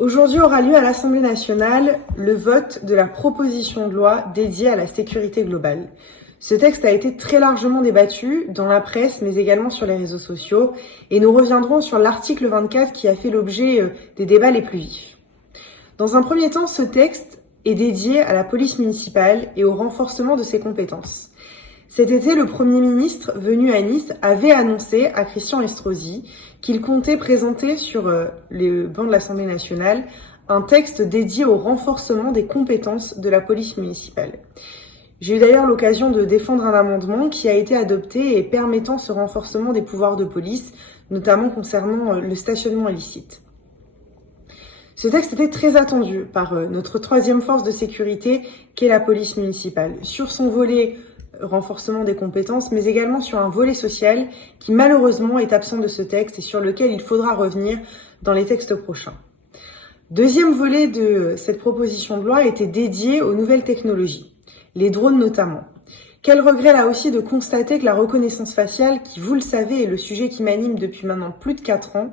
Aujourd'hui aura lieu à l'Assemblée nationale le vote de la proposition de loi dédiée à la sécurité globale. Ce texte a été très largement débattu dans la presse, mais également sur les réseaux sociaux, et nous reviendrons sur l'article 24 qui a fait l'objet des débats les plus vifs. Dans un premier temps, ce texte est dédié à la police municipale et au renforcement de ses compétences. Cet été, le Premier ministre, venu à Nice, avait annoncé à Christian Estrosi qu'il comptait présenter sur les bancs de l'Assemblée nationale un texte dédié au renforcement des compétences de la police municipale. J'ai eu d'ailleurs l'occasion de défendre un amendement qui a été adopté et permettant ce renforcement des pouvoirs de police, notamment concernant le stationnement illicite. Ce texte était très attendu par notre troisième force de sécurité qu'est la police municipale. Sur son volet renforcement des compétences, mais également sur un volet social qui malheureusement est absent de ce texte et sur lequel il faudra revenir dans les textes prochains. Deuxième volet de cette proposition de loi était dédié aux nouvelles technologies, les drones notamment. Quel regret là aussi de constater que la reconnaissance faciale, qui vous le savez est le sujet qui m'anime depuis maintenant plus de 4 ans,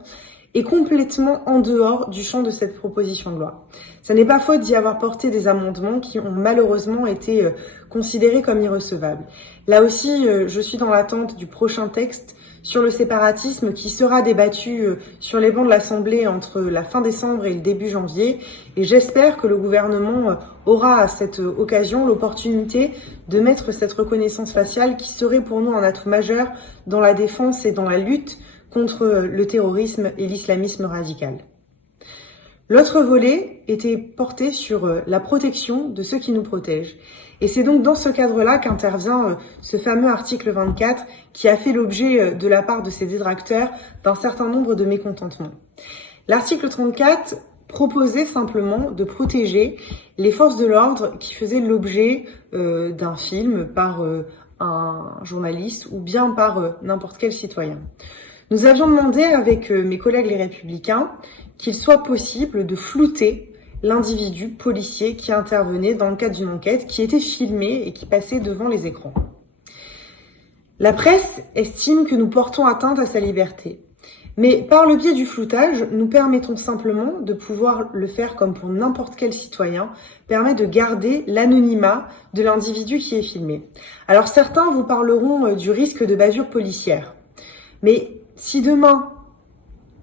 est complètement en dehors du champ de cette proposition de loi. Ça n'est pas faute d'y avoir porté des amendements qui ont malheureusement été considérés comme irrecevables. Là aussi, je suis dans l'attente du prochain texte sur le séparatisme qui sera débattu sur les bancs de l'Assemblée entre la fin décembre et le début janvier. Et j'espère que le gouvernement aura à cette occasion l'opportunité de mettre cette reconnaissance faciale qui serait pour nous un atout majeur dans la défense et dans la lutte contre le terrorisme et l'islamisme radical. L'autre volet était porté sur la protection de ceux qui nous protègent. Et c'est donc dans ce cadre-là qu'intervient ce fameux article 24 qui a fait l'objet de la part de ses détracteurs d'un certain nombre de mécontentements. L'article 34 proposait simplement de protéger les forces de l'ordre qui faisaient l'objet d'un film par un journaliste ou bien par n'importe quel citoyen. Nous avions demandé avec mes collègues les Républicains qu'il soit possible de flouter l'individu policier qui intervenait dans le cadre d'une enquête, qui était filmé et qui passait devant les écrans. La presse estime que nous portons atteinte à sa liberté. Mais par le biais du floutage, nous permettons simplement de pouvoir le faire comme pour n'importe quel citoyen, permet de garder l'anonymat de l'individu qui est filmé. Alors certains vous parleront du risque de bavure policière. Mais si demain,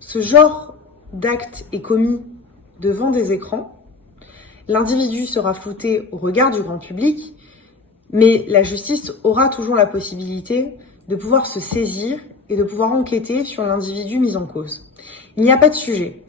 ce genre d'acte est commis devant des écrans, l'individu sera flouté au regard du grand public, mais la justice aura toujours la possibilité de pouvoir se saisir et de pouvoir enquêter sur l'individu mis en cause. Il n'y a pas de sujet.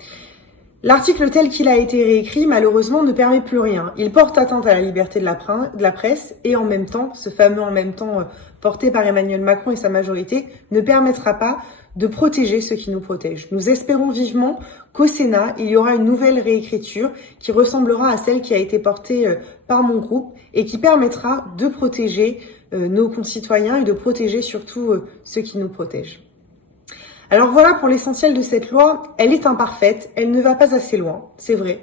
L'article tel qu'il a été réécrit, malheureusement, ne permet plus rien. Il porte atteinte à la liberté de la presse et en même temps, ce fameux en même temps porté par Emmanuel Macron et sa majorité, ne permettra pas de protéger ceux qui nous protègent. Nous espérons vivement qu'au Sénat, il y aura une nouvelle réécriture qui ressemblera à celle qui a été portée par mon groupe et qui permettra de protéger nos concitoyens et de protéger surtout ceux qui nous protègent. Alors voilà pour l'essentiel de cette loi, elle est imparfaite, elle ne va pas assez loin, c'est vrai,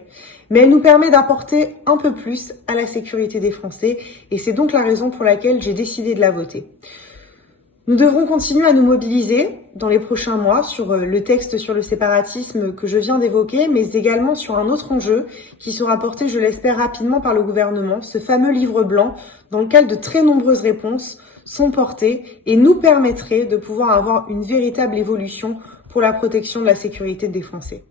mais elle nous permet d'apporter un peu plus à la sécurité des Français et c'est donc la raison pour laquelle j'ai décidé de la voter. Nous devrons continuer à nous mobiliser dans les prochains mois sur le texte sur le séparatisme que je viens d'évoquer, mais également sur un autre enjeu qui sera porté, je l'espère, rapidement par le gouvernement, ce fameux livre blanc dans lequel de très nombreuses réponses sont portées et nous permettraient de pouvoir avoir une véritable évolution pour la protection de la sécurité des Français.